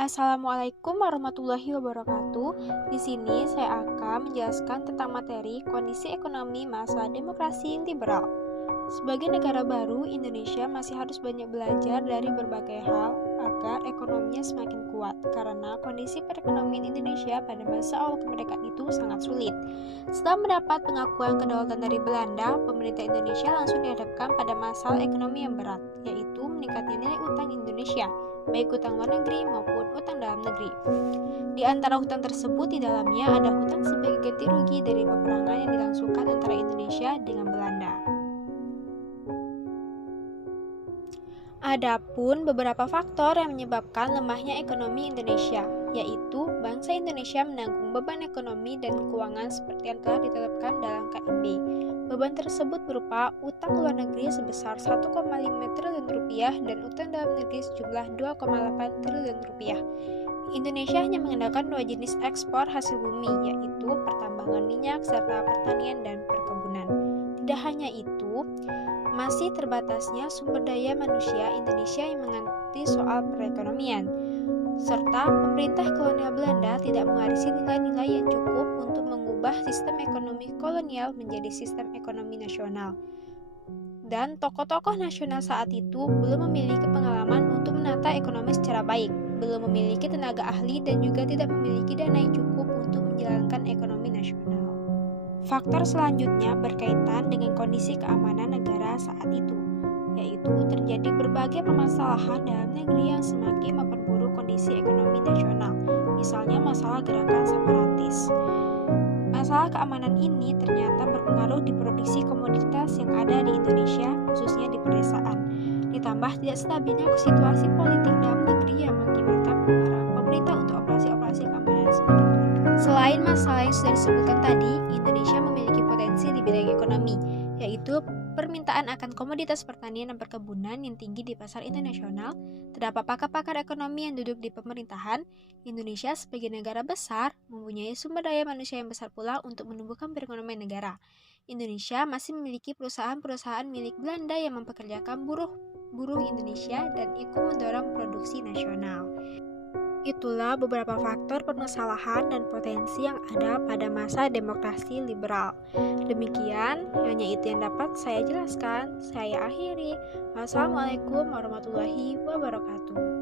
Assalamualaikum warahmatullahi wabarakatuh. Di sini saya akan menjelaskan tentang materi kondisi ekonomi masa demokrasi liberal. Sebagai negara baru, Indonesia masih harus banyak belajar dari berbagai hal agar ekonominya semakin kuat karena kondisi perekonomian Indonesia pada masa awal kemerdekaan itu sangat sulit. Setelah mendapat pengakuan kedaulatan dari Belanda, pemerintah Indonesia langsung dihadapkan pada masalah ekonomi yang berat, yaitu meningkatnya nilai utang Indonesia, baik utang luar negeri maupun utang dalam negeri. Di antara hutang tersebut, di dalamnya ada hutang sebagai ganti rugi dari peperangan yang dilangsungkan antara Indonesia dengan Belanda. Adapun beberapa faktor yang menyebabkan lemahnya ekonomi Indonesia, yaitu bangsa Indonesia menanggung beban ekonomi dan keuangan seperti yang telah ditetapkan dalam KMB. Beban tersebut berupa utang luar negeri sebesar 1,5 triliun rupiah dan utang dalam negeri sejumlah 2,8 triliun rupiah. Indonesia hanya mengandalkan dua jenis ekspor hasil bumi, yaitu pertambangan minyak serta pertanian dan perkebunan. Tidak hanya itu, masih terbatasnya sumber daya manusia Indonesia yang mengerti soal perekonomian, serta pemerintah kolonial Belanda tidak mewarisi nilai-nilai yang cukup untuk mengubah sistem ekonomi kolonial menjadi sistem ekonomi nasional. Dan tokoh-tokoh nasional saat itu belum memiliki pengalaman untuk menata ekonomi secara baik, belum memiliki tenaga ahli dan juga tidak memiliki dana yang cukup untuk menjalankan ekonomi nasional. Faktor selanjutnya berkaitan dengan kondisi keamanan negara saat itu, yaitu terjadi berbagai permasalahan dalam negeri yang semakin memperburuk kondisi ekonomi nasional, misalnya masalah gerakan separatis. Masalah keamanan ini ternyata berpengaruh di produksi komoditas yang ada di Indonesia, khususnya di pedesaan. Ditambah tidak stabilnya situasi politik dalam negeri yang mengakibatkan pengaruh pemerintah untuk operasi-operasi keamanan semakin meningkat. Selain masalah yang sudah disebutkan tadi, Indonesia memiliki potensi di bidang ekonomi, yaitu permintaan akan komoditas pertanian dan perkebunan yang tinggi di pasar internasional. Terdapat pakar-pakar ekonomi yang duduk di pemerintahan. Indonesia sebagai negara besar mempunyai sumber daya manusia yang besar pula untuk menumbuhkan perekonomian negara. Indonesia masih memiliki perusahaan-perusahaan milik Belanda yang mempekerjakan buruh Indonesia dan ikut mendorong produksi nasional. Itulah beberapa faktor permasalahan dan potensi yang ada pada masa demokrasi liberal. Demikian, hanya itu yang dapat saya jelaskan. Saya akhiri. Wassalamualaikum warahmatullahi wabarakatuh.